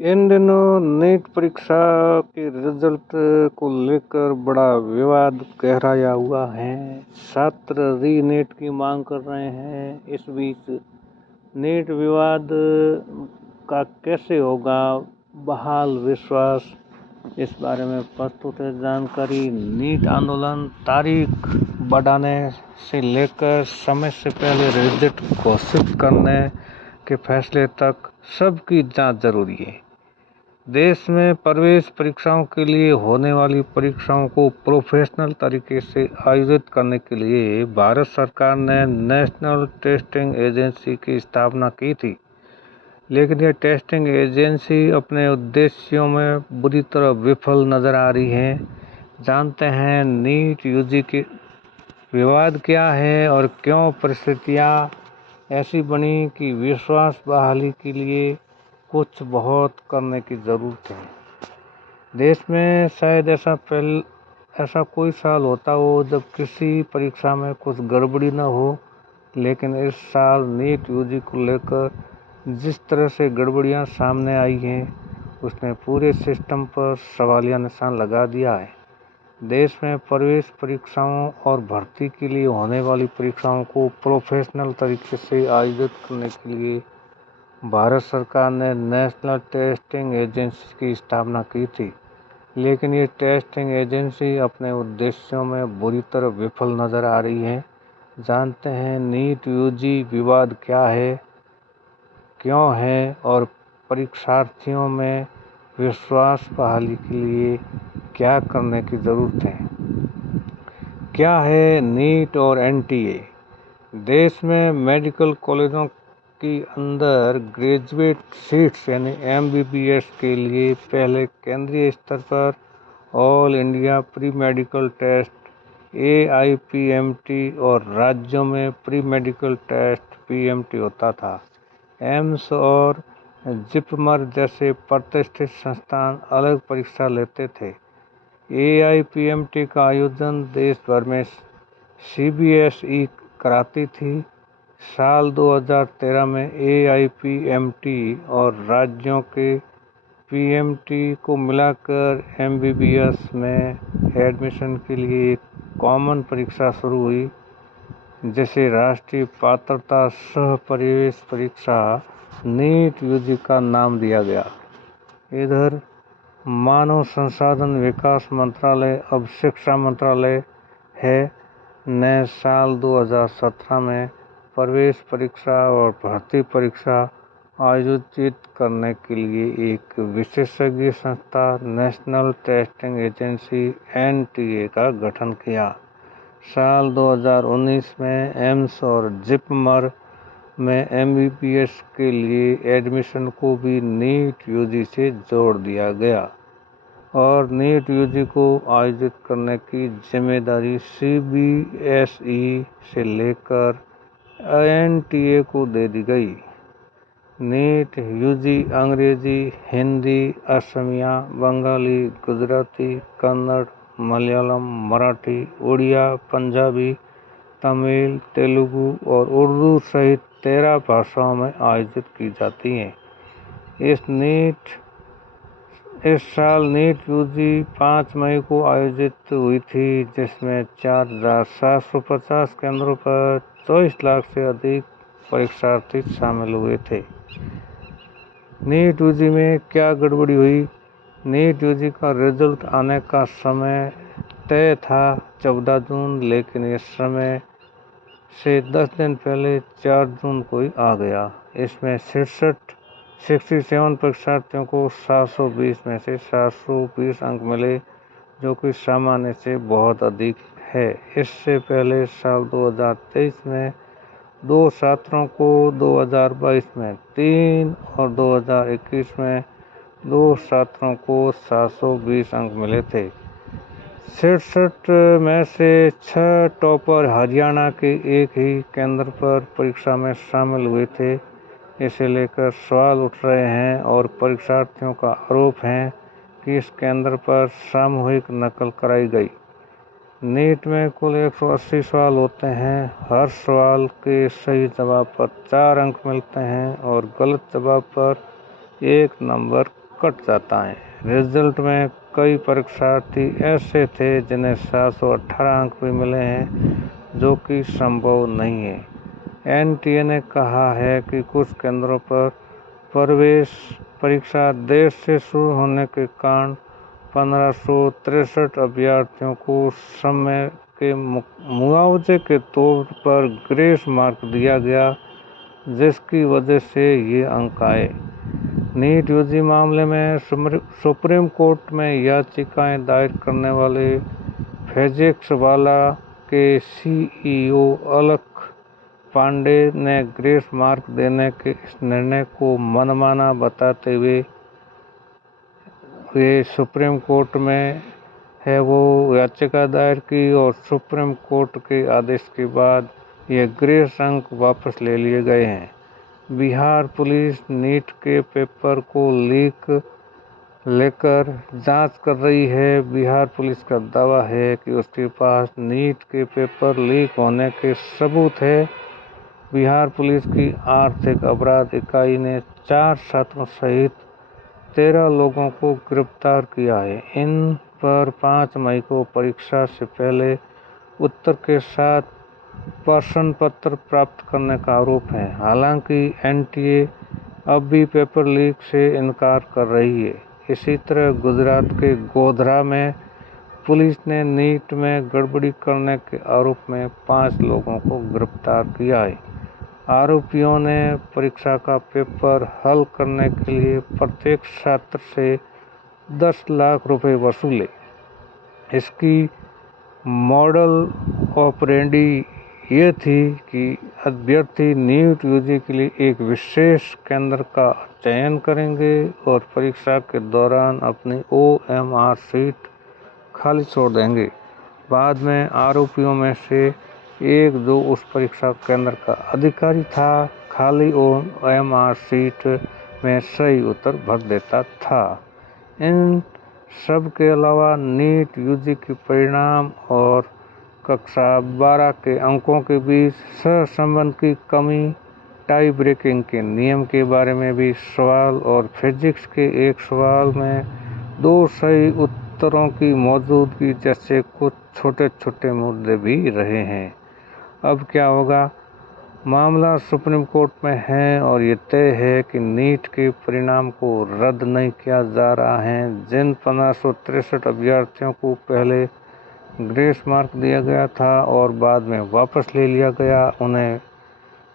इन दिनों नीट परीक्षा के रिजल्ट को लेकर बड़ा विवाद गहराया हुआ है। छात्र री नीट की मांग कर रहे हैं। इस बीच नीट विवाद का कैसे होगा बहाल विश्वास, इस बारे में प्रस्तुत है जानकारी। नीट आंदोलन तारीख बढ़ाने से लेकर समय से पहले रिजल्ट घोषित करने के फैसले तक सबकी जांच जरूरी है। देश में प्रवेश परीक्षाओं के लिए होने वाली परीक्षाओं को प्रोफेशनल तरीके से आयोजित करने के लिए भारत सरकार ने नेशनल टेस्टिंग एजेंसी की स्थापना की थी, लेकिन ये टेस्टिंग एजेंसी अपने उद्देश्यों में बुरी तरह विफल नजर आ रही है। जानते हैं नीट यूजी के विवाद क्या है और क्यों परिस्थितियां ऐसी बनी कि विश्वास बहाली के लिए कुछ बहुत करने की ज़रूरत है। देश में शायद ऐसा कोई साल होता हो जब किसी परीक्षा में कुछ गड़बड़ी न हो, लेकिन इस साल नीट यूजी को लेकर जिस तरह से गड़बड़ियां सामने आई हैं, उसने पूरे सिस्टम पर सवालिया निशान लगा दिया है। देश में प्रवेश परीक्षाओं और भर्ती के लिए होने वाली परीक्षाओं को प्रोफेशनल तरीके से आयोजित करने के लिए भारत सरकार ने नेशनल टेस्टिंग एजेंसी की स्थापना की थी, लेकिन ये टेस्टिंग एजेंसी अपने उद्देश्यों में बुरी तरह विफल नजर आ रही है। जानते हैं नीट यूजी विवाद क्या है, क्यों है और परीक्षार्थियों में विश्वास बहाली के लिए क्या करने की ज़रूरत है। क्या है नीट और एनटीए? देश में मेडिकल कॉलेजों के अंदर ग्रेजुएट सीट्स यानी एमबीबीएस के लिए पहले केंद्रीय स्तर पर all India pre medical test AIPMT और राज्यों में प्री मेडिकल टेस्ट PMT होता था। एम्स और जिपमर जैसे प्रतिष्ठित संस्थान अलग परीक्षा लेते थे। AIPMT का आयोजन देश भर में CBSE कराती थी। साल 2013 में AIPMT और राज्यों के PMT को मिलाकर MBBS में एडमिशन के लिए एक कॉमन परीक्षा शुरू हुई, जिसे राष्ट्रीय पात्रता सह प्रवेश परीक्षा नीट यूजी का नाम दिया गया। इधर मानव संसाधन विकास मंत्रालय अब शिक्षा मंत्रालय है, ने साल 2017 में प्रवेश परीक्षा और भर्ती परीक्षा आयोजित करने के लिए एक विशेषज्ञ संस्था नेशनल टेस्टिंग एजेंसी NTA का गठन किया। साल 2019 में एम्स और जिपमर में MBBS के लिए एडमिशन को भी नीट यूजी से जोड़ दिया गया और नीट यूजी को आयोजित करने की जिम्मेदारी CBSE से लेकर NTA को दे दी गई। नीट यूजी अंग्रेजी, हिंदी, असमिया, बंगाली, गुजराती, कन्नड़, मलयालम, मराठी, उड़िया, पंजाबी, तमिल, तेलुगु और उर्दू सहित 13 भाषाओं में आयोजित की जाती हैं। इस साल नीट यूजी 5 मई को आयोजित हुई थी, जिसमें 4,750 केंद्रों पर 24 लाख से अधिक परीक्षार्थी शामिल हुए थे। नीट यूजी में क्या गड़बड़ी हुई? नीट यूजी का रिजल्ट आने का समय तय था 14 जून, लेकिन इस समय से 10 दिन पहले 4 जून को ही आ गया। इसमें 67 परीक्षार्थियों को 720 में से 720 अंक मिले, जो कि सामान्य से बहुत अधिक है। इससे पहले साल 2023 में 2 छात्रों को 2022 में 3 और 2021 में 2 छात्रों को 720 अंक मिले थे। 67 में से 6 टॉपर हरियाणा के एक ही केंद्र पर परीक्षा में शामिल हुए थे। इसे लेकर सवाल उठ रहे हैं और परीक्षार्थियों का आरोप है कि इस केंद्र पर सामूहिक नकल कराई गई। नीट में कुल 180 सवाल होते हैं। हर सवाल के सही जवाब पर 4 अंक मिलते हैं और गलत जवाब पर 1 नंबर कट जाता है। रिजल्ट में कई परीक्षार्थी ऐसे थे जिन्हें 718 अंक भी मिले हैं, जो कि संभव नहीं है। एनटीए ने कहा है कि कुछ केंद्रों पर प्रवेश परीक्षा देर से शुरू होने के कारण 1563 अभ्यर्थियों को समय के मुआवजे के तौर पर ग्रेस मार्क दिया गया, जिसकी वजह से ये अंक आए। नीट यूजी मामले में सुप्रीम कोर्ट में याचिकाएं दायर करने वाले फिजिक्स वाला के सीईओ अलख पांडे ने ग्रेस मार्क देने के इस निर्णय को मनमाना बताते हुए वे सुप्रीम कोर्ट में है वो याचिका दायर की और सुप्रीम कोर्ट के आदेश के बाद ये ग्रेस अंक वापस ले लिए गए हैं। बिहार पुलिस नीट के पेपर को लेकर जांच कर रही है। बिहार पुलिस का दावा है कि उसके पास नीट के पेपर लीक होने के सबूत है। बिहार पुलिस की आर्थिक अपराध इकाई ने 4 छात्रों सहित 13 लोगों को गिरफ्तार किया है। इन पर 5 मई को परीक्षा से पहले उत्तर के साथ प्रश्न पत्र प्राप्त करने का आरोप है। हालांकि एनटीए अब भी पेपर लीक से इनकार कर रही है। इसी तरह गुजरात के गोधरा में पुलिस ने नीट में गड़बड़ी करने के आरोप में 5 लोगों को गिरफ्तार किया है। आरोपियों ने परीक्षा का पेपर हल करने के लिए प्रत्येक छात्र से 10 लाख रुपए वसूले। इसकी मॉडल ऑपरेंडी ये थी कि अभ्यर्थी नीट यूजी के लिए एक विशेष केंद्र का चयन करेंगे और परीक्षा के दौरान अपनी ओएमआर सीट खाली छोड़ देंगे। बाद में आरोपियों में से एक, जो उस परीक्षा केंद्र का अधिकारी था, खाली ओएमआर सीट में सही उत्तर भर देता था। इन सब के अलावा नीट यूजी के परिणाम और कक्षा 12 के अंकों के बीच सहसंबंध की कमी, टाई ब्रेकिंग के नियम के बारे में भी सवाल और फिजिक्स के एक सवाल में 2 सही उत्तरों की मौजूदगी जैसे कुछ छोटे छोटे मुद्दे भी रहे हैं। अब क्या होगा? मामला सुप्रीम कोर्ट में है और ये तय है कि नीट के परिणाम को रद्द नहीं किया जा रहा है। जिन 1563 अभ्यर्थियों को पहले ग्रेस मार्क दिया गया था और बाद में वापस ले लिया गया, उन्हें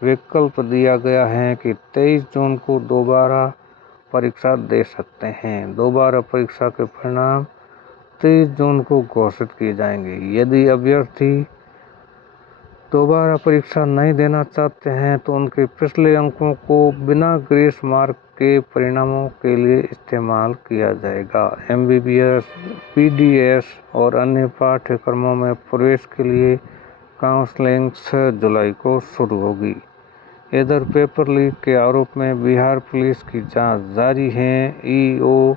विकल्प दिया गया है कि 23 जून को दोबारा परीक्षा दे सकते हैं। दोबारा परीक्षा के परिणाम 23 जून को घोषित किए जाएंगे। यदि अभ्यर्थी दोबारा परीक्षा नहीं देना चाहते हैं तो उनके पिछले अंकों को बिना ग्रेस मार्क के परिणामों के लिए इस्तेमाल किया जाएगा। एमबीबीएस, पीडीएस और अन्य पाठ्यक्रमों में प्रवेश के लिए काउंसलिंग 6 जुलाई को शुरू होगी। इधर पेपर लीक के आरोप में बिहार पुलिस की जांच जारी है। ईओडब्ल्यू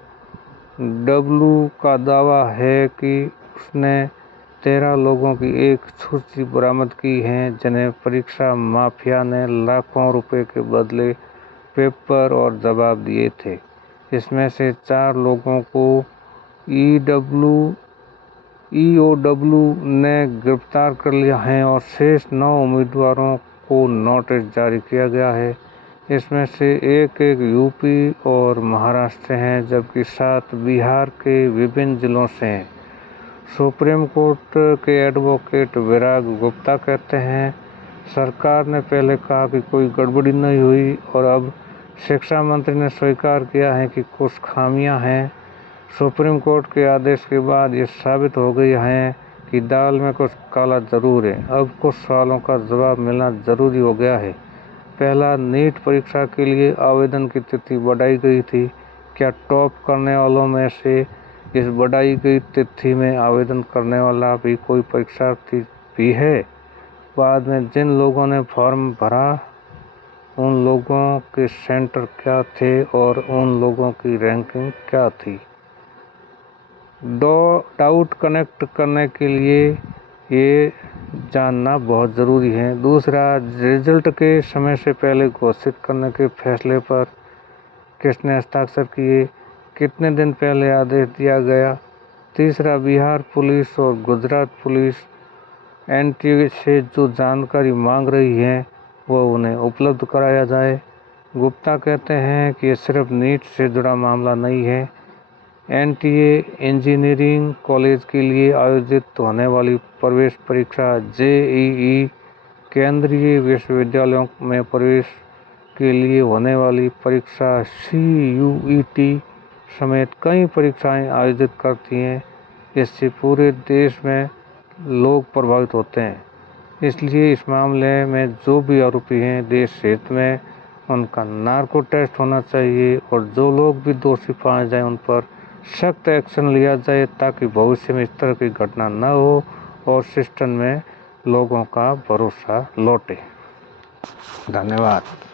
का दावा है कि उसने 13 लोगों की एक सूची बरामद की है जिन्हें परीक्षा माफिया ने लाखों रुपए के बदले पेपर और जवाब दिए थे। इसमें से 4 लोगों को ईओडब्ल्यू ने गिरफ्तार कर लिया है और शेष 9 उम्मीदवारों को नोटिस जारी किया गया है। इसमें से एक यूपी और महाराष्ट्र हैं, जबकि 7 बिहार के विभिन्न जिलों से हैं। सुप्रीम कोर्ट के एडवोकेट विराग गुप्ता कहते हैं, सरकार ने पहले कहा कि कोई गड़बड़ी नहीं हुई और अब शिक्षा मंत्री ने स्वीकार किया है कि कुछ खामियां हैं। सुप्रीम कोर्ट के आदेश के बाद ये साबित हो गई है कि दाल में कुछ काला जरूर है। अब कुछ सवालों का जवाब मिलना जरूरी हो गया है। पहला, नीट परीक्षा के लिए आवेदन की तिथि बढ़ाई गई थी। क्या टॉप करने वालों में से इस बढ़ाई गई तिथि में आवेदन करने वाला भी कोई परीक्षार्थी भी है? बाद में जिन लोगों ने फॉर्म भरा उन लोगों के सेंटर क्या थे और उन लोगों की रैंकिंग क्या थी? डाउट कनेक्ट करने के लिए ये जानना बहुत ज़रूरी है। दूसरा, रिजल्ट के समय से पहले घोषित करने के फैसले पर किसने हस्ताक्षर किए? कितने दिन पहले आदेश दिया गया। तीसरा, बिहार पुलिस और गुजरात पुलिस एनटीए से जो जानकारी मांग रही है वो उन्हें उपलब्ध कराया जाए। गुप्ता कहते हैं कि ये सिर्फ नीट से जुड़ा मामला नहीं है। एनटीए इंजीनियरिंग कॉलेज के लिए आयोजित होने वाली प्रवेश परीक्षा, जेईई, केंद्रीय विश्वविद्यालयों में प्रवेश के लिए होने वाली परीक्षा सीयूईटी समेत कई परीक्षाएं आयोजित करती हैं। इससे पूरे देश में लोग प्रभावित होते हैं। इसलिए इस मामले में जो भी आरोपी हैं, देश हित में उनका नार्को टेस्ट होना चाहिए और जो लोग भी दोषी पाए जाए उन पर सख्त एक्शन लिया जाए ताकि भविष्य में इस तरह की घटना न हो और सिस्टम में लोगों का भरोसा लौटे। धन्यवाद।